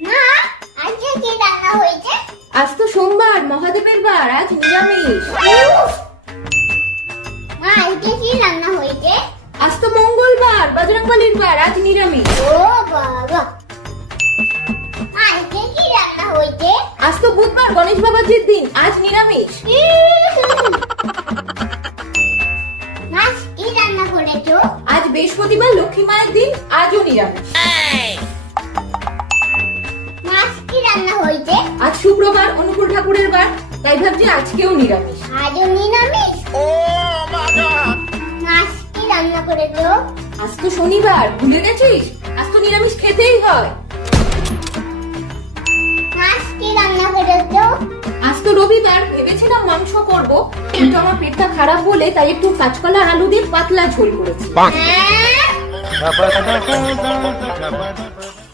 না, আজকে কি রান্না হয়েছে? আজ তো সোমবার, মহাদেবের বার, আজ নিরামিষ। উফ! মা, আজকে কি রান্না হয়েছে? আজ তো মঙ্গলবার, বজরংবলীর বার, আজ নিরামিষ। ও বাবা! মা, আজকে কি রান্না হয়েছে? আজ তো বুধবার, গণেশ বাবাজির দিন, আজ নিরামিষ। মা, কি রান্না করেছো? আজ বৃহস্পতিবার, লক্ষ্মী মায়ের দিন, আজও নিরামিষ। মা, কি রান্না হয়েছে? আজ শুক্রবার, অনুকূল ঠাকুরের বার, তাই ভাবছি আজকেও নিরামিষ। আজও নিরামিষ। মা, কি রান্না করেছো? আজ তো শনিবার, ভুলে গেছিস? আজ তো নিরামিষ খেতেই হয়। মা, কি রান্না করেছো? আজ তো রবিবার, ভেবেছিলাম মাংস করব, কিন্তু আমার পেটটা খারাপ বলে তাই একটু কাঁচকলা আলু দিয়ে পাতলা ঝোল করেছি। হ্যাঁ?